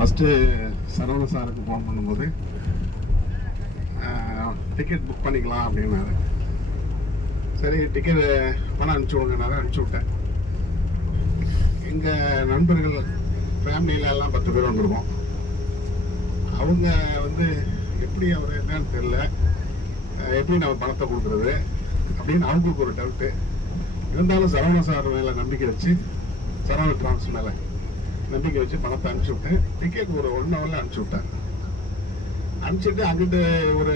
First Saravana சாருக்கு phone பண்ணும்போது ticket book பண்ணிக்கலாம் அப்படின்னாரு. சரி டிக்கெட் பணம் அனுப்பிச்சி விடுங்கனால அனுப்பிச்சி விட்டேன். எங்கள் நண்பர்கள் ஃபேமிலியில எல்லாம் 10 பேர் வந்திருக்கோம். அவங்க வந்து எப்படி அவர் என்னன்னு தெரியல, எப்படி நம்ம பணத்தை கொடுக்குறது அப்படின்னு அவங்களுக்கு ஒரு டவுட்டு. இருந்தாலும் சரவண சார் மேலே நம்பிக்கை வச்சு, சரவண டிரான்ஸ் மேலே நம்பிக்கை வச்சு பணத்தை அனுப்பிச்சி விட்டேன். டிக்கெட் ஒரு 1 ஹவரில் அனுப்பிச்சி விட்டேன். அனுப்பிச்சிட்டு அங்கிட்டு ஒரு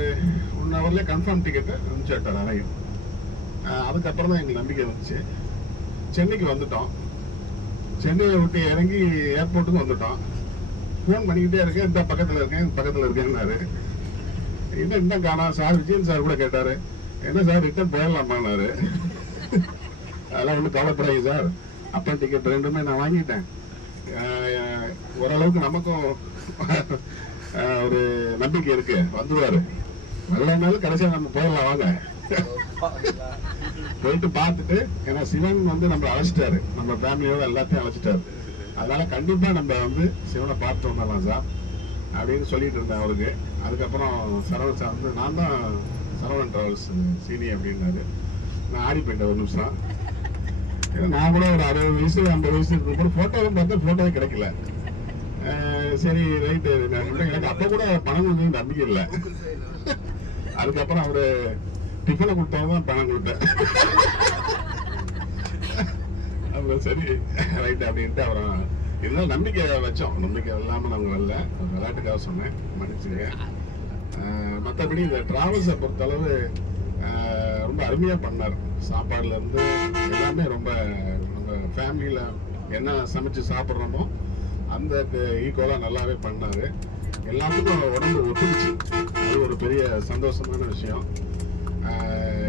1 ஹவர்லேயே கன்ஃபார்ம் டிக்கெட்டு அனுப்பிச்சி விட்டார் அறையும். அதுக்கப்புறம் தான் எங்களுக்கு நம்பிக்கை வந்துச்சு. சென்னைக்கு வந்துட்டோம். சென்னையை விட்டு இறங்கி ஏர்போர்ட்டுக்கு வந்துட்டோம். ஃபோன் பண்ணிக்கிட்டே இருக்கேன், இந்த பக்கத்தில் இருக்கேன்னாரு. இன்னும் காணா சார். விஜயன் சார் கூட கேட்டார், என்ன சார் ரிட்டர்ன் போயிடலாமான்னாரு. அதெல்லாம் ஒன்றும் கவலைப்படாதீங்க சார், அப்போ டிக்கெட் 2மே நான் வாங்கிட்டேன். ஓரளவுக்கு நமக்கும் ஒரு நம்பிக்கை இருக்கு, வந்துடுவாரு. நல்ல கடைசியாக நம்ம போயிடலாம் வாங்க. போயிட்டு பார்த்துட்டு, ஏன்னா சிவன் வந்து நம்மளை அழைச்சிட்டாரு, நம்ம ஃபேமிலியோட எல்லாத்தையும் அழைச்சிட்டாரு. அதனால கண்டிப்பா நம்ம வந்து சிவனை பார்த்து வந்துடலாம் சார் அப்படின்னு சொல்லிட்டு இருந்தேன் அவருக்கு. அதுக்கப்புறம் சரவணன் சார் வந்து, நான் தான் சரவணன் டிராவல்ஸ் சீனி அப்படின்னாரு. நான் ஆடி போயிட்டேன் ஒரு நிமிஷம். நான் கூட ஒரு 60 வயசு 50 வயசு இருக்கிற ஃபோட்டோவும் பார்த்தா ஃபோட்டோவே கிடைக்கல. சரி ரைட்டு, எனக்கு அப்போ கூட பணம் கொடுத்து நம்பிக்கை இல்லை. அதுக்கப்புறம் அவரு டிஃபனை கொடுத்தவங்க பணம் கொடுத்தேன். அப்புறம் சரி ரைட்டு அப்படின்ட்டு அப்புறம் இருந்தாலும் நம்பிக்கை வச்சோம். நம்பிக்கை இல்லாமல் நாங்கள் வரல, விளையாட்டுக்காக சொன்னேன், மன்னிச்சுங்க. மற்றபடி இந்த டிராவல்ஸை பொறுத்தளவு ரொம்ப அருமையாக பண்ணார். சாப்பாடுலேருந்து எல்லாமே ரொம்ப நம்ம ஃபேமிலியில் என்ன சமைச்சு சாப்பிட்றோமோ அந்த ஈக்குவலாக நல்லாவே பண்ணார். எல்லாத்துக்கும் உடம்பு ஒத்துக்குச்சு. அது ஒரு பெரிய சந்தோஷமான விஷயம்.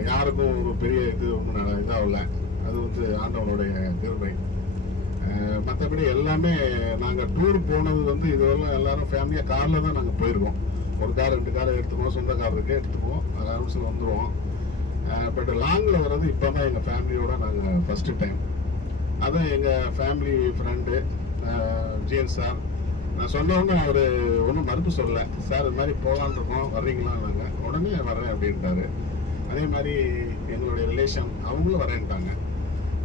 யாருக்கும் ஒரு பெரிய இது ஒன்றும் இதாகல. அது வந்து ஆண்டவனுடைய கிருபை. மற்றபடி எல்லாமே நாங்கள் டூர் போனது வந்து இதுவரை எல்லாரும் ஃபேமிலியாக காரில் தான் நாங்கள் போயிருக்கோம். ஒரு கார் 2 கார் எடுத்துக்குவோம், சொந்த கார் இருக்கு எடுத்துக்குவோம், அரௌண்ட்ஸில் வந்துடுவோம். பட் லாங்கில் வர்றது இப்போ தான் எங்கள் ஃபேமிலியோட நாங்கள் ஃபஸ்ட்டு டைம். அதுவும் எங்கள் ஃபேமிலி ஃப்ரெண்டு விஜயன் சார். நான் சொன்னோன்னே அவர் ஒன்றும் மறுப்பு சொல்லலை. சார் இது மாதிரி போகலான்னு இருக்கோம், வர்றீங்களான்னாங்க. உடனே வர்றேன் அப்படின்ட்டாரு. அதே மாதிரி எங்களுடைய ரிலேஷன் அவங்களும் வரேன்ட்டாங்க.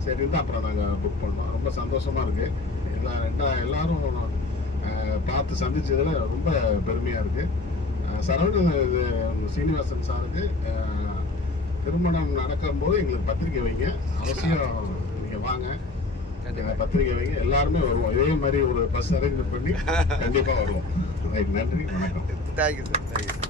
சரி தான் அப்புறம் நாங்கள் புக் பண்ணோம். ரொம்ப சந்தோஷமாக இருக்குது. எல்லாரும் பார்த்து சந்திச்சதில் ரொம்ப பெருமையாக இருக்குது. சரவணன் சீனிவாசன் சாருக்கு திருமணம் நடக்கும்போது எங்களுக்கு பத்திரிக்கை வைங்க, அவசியம் நீங்கள் வாங்க, பத்திரிக்கை வைங்க, எல்லாருமே வருவோம். இதே மாதிரி ஒரு பஸ் அரேஞ்ச் பண்ணி கண்டிப்பாக வருவோம். நன்றி, வணக்கம். Thank you sir, thank you.